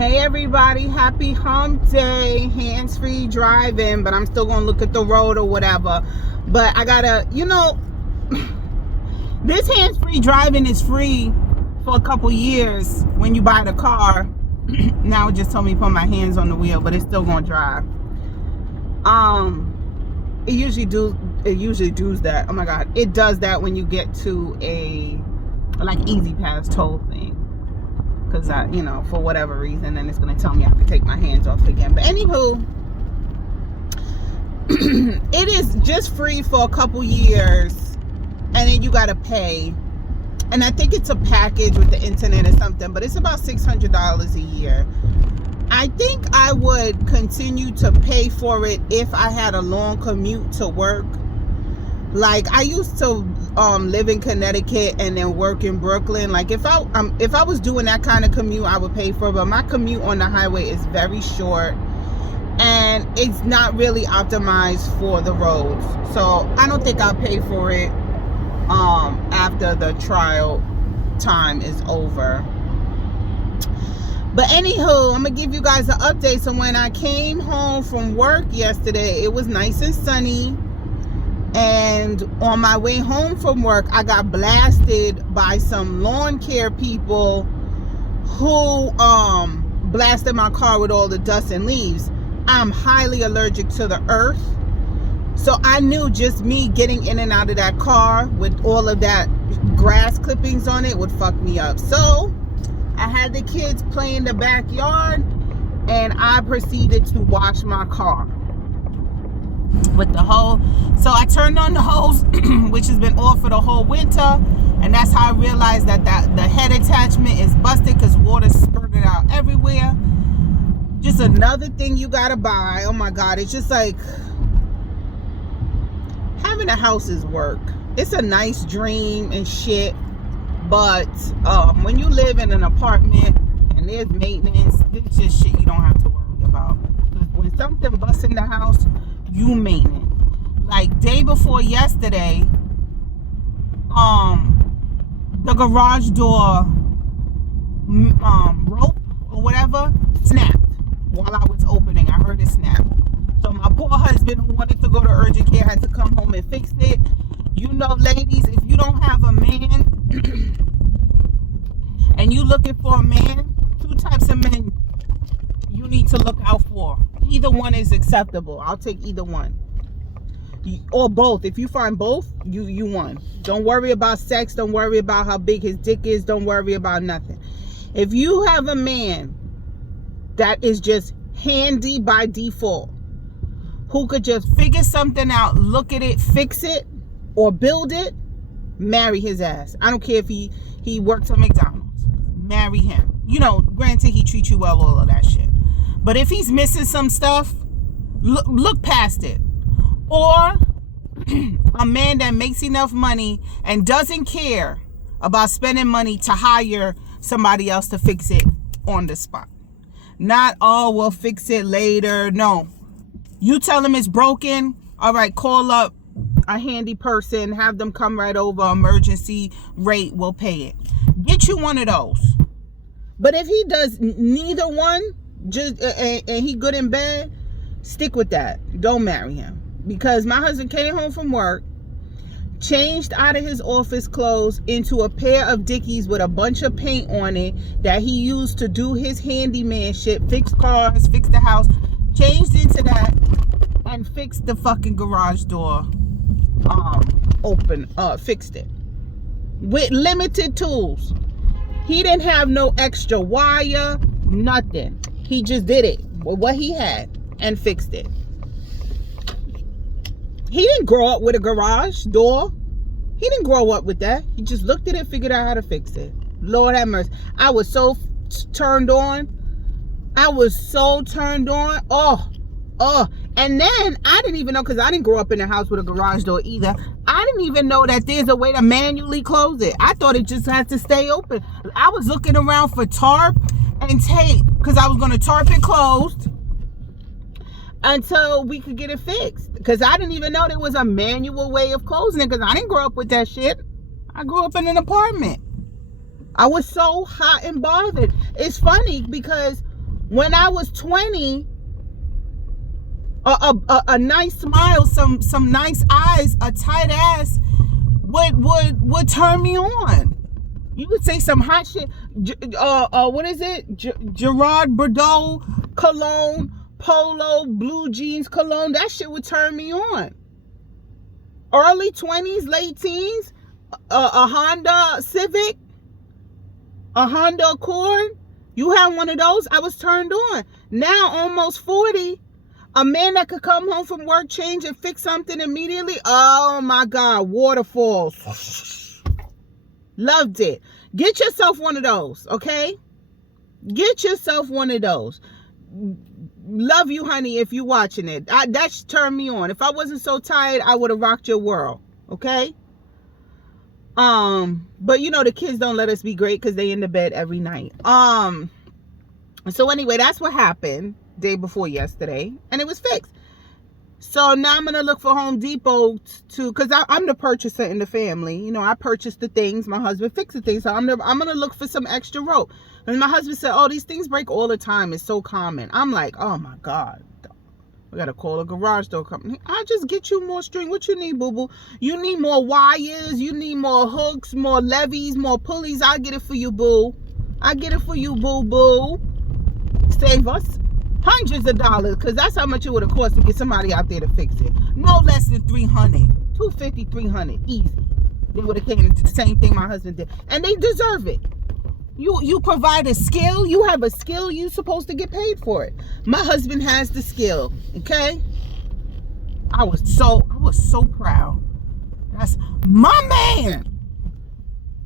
Hey everybody, happy hump day, hands-free driving, but I'm still gonna look at the road or whatever. But I gotta, this hands-free driving is free for a couple years when you buy the car. Now it just told me to put my hands on the wheel, but it's still gonna drive. It usually does that. Oh my god, it does that when you get to a like Easy Pass toll thing. Because for whatever reason, and it's going to tell me I have to take my hands off again. But anywho, it is just free for a couple years, and then you got to pay. And I think it's a package with the internet or something, but it's about $600 a year. I think I would continue to pay for it if I had a long commute to work. Like, I used to live in Connecticut and then work in Brooklyn. Like, if I was doing that kind of commute, I would pay for it. But my commute on the highway is very short, and it's not really optimized for the roads. So I don't think I'll pay for it after the trial time is over. But anywho, I'm gonna give you guys an update. So when I came home from work yesterday, it was nice and sunny. And on my way home from work, I got blasted by some lawn care people who blasted my car with all the dust and leaves. I'm highly allergic to the earth. So I knew just me getting in and out of that car with all of that grass clippings on it would fuck me up. So I had the kids play in the backyard, and I proceeded to wash my car with the hose. So I turned on the hose, which has been off for the whole winter, and that's how I realized that the head attachment is busted because water spurted out everywhere. Just another thing you gotta buy. Oh my god, it's just like having a house is work. It's a nice dream and shit, but when you live in an apartment and there's maintenance, it's just shit you don't have to worry about. When something busts in the house, you maintenance. Like day before yesterday, the garage door rope or whatever snapped while I was opening. I heard it snap. So my poor husband, who wanted to go to urgent care, had to come home and fix it. You know, ladies, if you don't have a man and you looking for a man, two types of men you need to look out for. Either one is acceptable. I'll take either one. Or both. If you find both, you won. Don't worry about sex. Don't worry about how big his dick is. Don't worry about nothing. If you have a man that is just handy by default, who could just figure something out, look at it, fix it, or build it, marry his ass. I don't care if he works at McDonald's. Marry him. Granted, he treats you well, all of that shit. But if he's missing some stuff, look past it. Or a man that makes enough money and doesn't care about spending money to hire somebody else to fix it on the spot. Not, we'll fix it later. No. You tell him it's broken. All right, call up a handy person. Have them come right over. Emergency rate, we'll pay it. Get you one of those. But if he does neither one, just and he good in bed, stick with that. Don't marry him. Because my husband came home from work, changed out of his office clothes into a pair of Dickies with a bunch of paint on it that he used to do his handyman shit, fix cars, fix the house, changed into that and fixed the fucking garage door fixed it with limited tools. He didn't have no extra wire, nothing. He just did it with what he had and fixed it. He didn't grow up with a garage door. He didn't grow up with that. He just looked at it, figured out how to fix it. Lord have mercy. I was so turned on. And then I didn't even know, because I didn't grow up in a house with a garage door either. I didn't even know that there's a way to manually close it. I thought it just had to stay open. I was looking around for tarp and tape because I was going to tarp it closed until we could get it fixed, because I didn't even know there was a manual way of closing it, because I didn't grow up with that shit. I grew up in an apartment. I was so hot and bothered. It's funny because When I was 20, a nice smile, some nice eyes, a tight ass would turn me on. You would say some hot shit. What is it? Gerard Bordeaux cologne, Polo, blue jeans cologne. That shit would turn me on. Early 20s, late teens, a Honda Civic, a Honda Accord. You had one of those, I was turned on. Now, almost 40, a man that could come home from work, change and fix something immediately. Oh my God, waterfalls. Loved it. Get yourself one of those, okay? Get yourself one of those. Love you, honey, if you're watching it. That turned me on. If I wasn't so tired, I would have rocked your world, okay? But you know, the kids don't let us be great because they in the bed every night. So anyway, that's what happened day before yesterday, and it was fixed. So now I'm gonna look for Home Depot because I'm the purchaser in the family. You know, I purchased the things, my husband fixed the things, so I'm gonna look for some extra rope. And my husband said, oh, these things break all the time, it's so common. I'm like, oh my God, we gotta call a garage door company. I'll just get you more string. What you need, boo-boo? You need more wires, you need more hooks, more levies, more pulleys. I'll get it for you, boo. I get it for you, boo-boo. Save us hundreds of dollars, because that's how much it would have cost to get somebody out there to fix it. No less than $300, $250, $300, easy. They would have taken it to the same thing my husband did, and they deserve it. You provide a skill, you have a skill, you're supposed to get paid for it. My husband has the skill, okay? I was so proud. That's my man.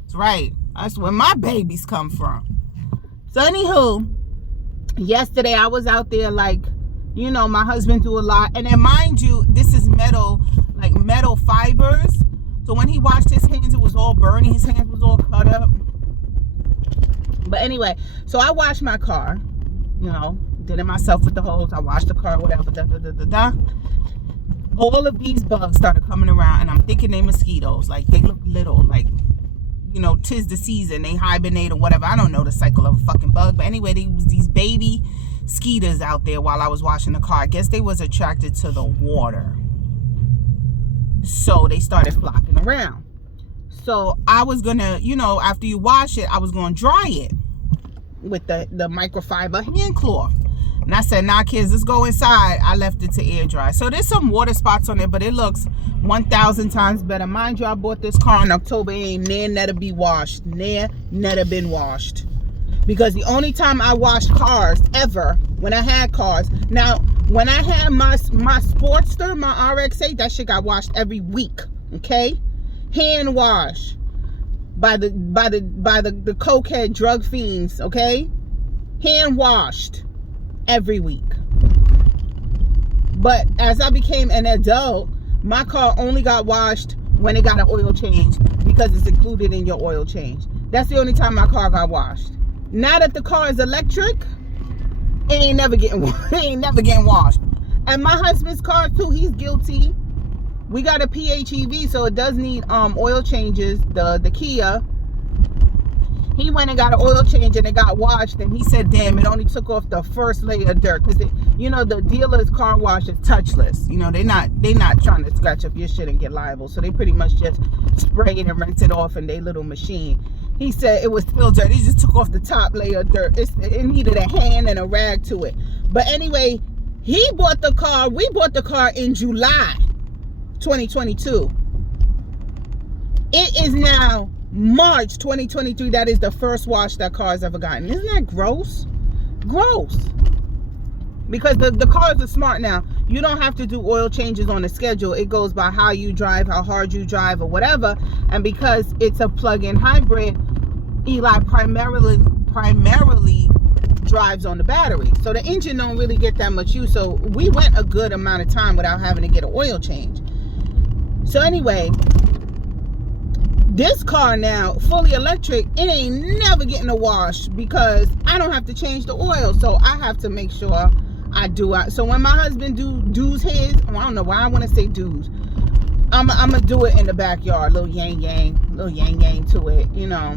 That's right. That's where my babies come from. So anywho, yesterday I was out there, like, you know, my husband do a lot. And then mind you, this is metal, like metal fibers. So when he washed his hands, it was all burning. His hands was all cut up. But anyway, so I washed my car, you know, did it myself with the hose. I washed the car, whatever, All of these bugs started coming around, and I'm thinking they mosquitoes. Like, they look little, like, you know, 'tis the season, they hibernate or whatever. I don't know the cycle of a fucking bug. But anyway, there was these baby skeeters out there while I was washing the car. I guess they was attracted to the water. So they started flocking around. So I was gonna, you know, after you wash it, I was gonna dry it with the microfiber hand cloth. And I said, nah, kids, let's go inside. I left it to air dry. So there's some water spots on it, but it looks 1,000 times better. Mind you, I bought this car in October. It ain't never be washed. Never been washed. Because the only time I washed cars ever, when I had cars. Now, when I had my Sportster, my RX-8, that shit got washed every week. Okay? Hand wash by the cokehead drug fiends, okay? Hand washed every week. But as I became an adult, my car only got washed when it got an oil change, because it's included in your oil change. That's the only time my car got washed. Now that the car is electric, it ain't never getting washed. And my husband's car too, he's guilty. We got a PHEV, so it does need oil changes. The Kia, he went and got an oil change and it got washed, and he said, damn, it only took off the first layer of dirt, because you know, the dealer's car wash is touchless. You know, they not trying to scratch up your shit and get liable, so they pretty much just spray it and rinse it off in their little machine. He said it was still dirt. He just took off the top layer of dirt. It needed a hand and a rag to it. But anyway, we bought the car in July 2022. It is now March 2023. That is the first wash that car's ever gotten. Isn't that gross? Gross. Because the cars are smart now. You don't have to do oil changes on a schedule. It goes by how you drive, how hard you drive, or whatever. And because it's a plug-in hybrid, Eli primarily drives on the battery. So the engine don't really get that much use. So we went a good amount of time without having to get an oil change. So anyway, this car now, fully electric, it ain't never getting a wash, because I don't have to change the oil. So I have to make sure I do it. So when my husband does his, I don't know why I want to say does. I'm gonna do it in the backyard, little yang to it, you know.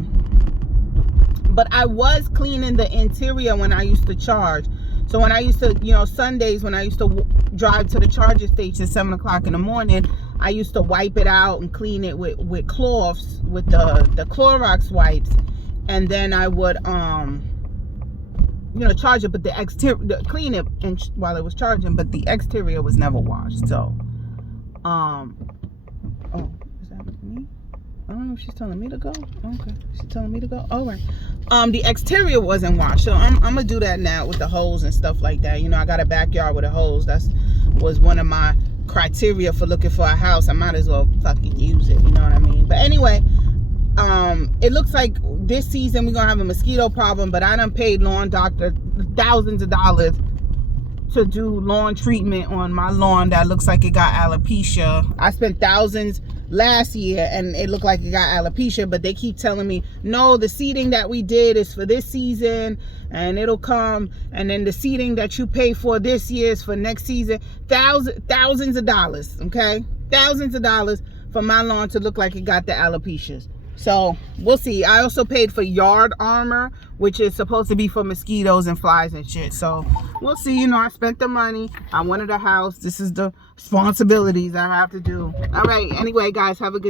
But I was cleaning the interior when I used to charge. So when I used to, Sundays when I used to drive to the charger station at 7 o'clock in the morning, I used to wipe it out and clean it with cloths, with the Clorox wipes, and then I would charge it, but the exterior, clean it and while it was charging, but the exterior was never washed. So oh, is that me? I don't know if she's telling me to go. Okay, she's telling me to go. All right. The exterior wasn't washed, so I'm gonna do that now with the hose and stuff like that. I got a backyard with a hose. Was one of my criteria for looking for a house. I might as well fucking use it. You know what I mean? But anyway, it looks like this season we're gonna have a mosquito problem. But I done paid lawn doctor thousands of dollars to do lawn treatment on my lawn that looks like it got alopecia. I spent thousands last year and it looked like it got alopecia, but they keep telling me, no, the seeding that we did is for this season and it'll come, and then the seeding that you pay for this year is for next season. Thousands of dollars, okay? Thousands of dollars for my lawn to look like it got the alopecias. So we'll see. I also paid for yard armor, which is supposed to be for mosquitoes and flies and shit. So we'll see. I spent the money. I wanted a house. This is the responsibilities I have to do. All right. Anyway, guys, have a good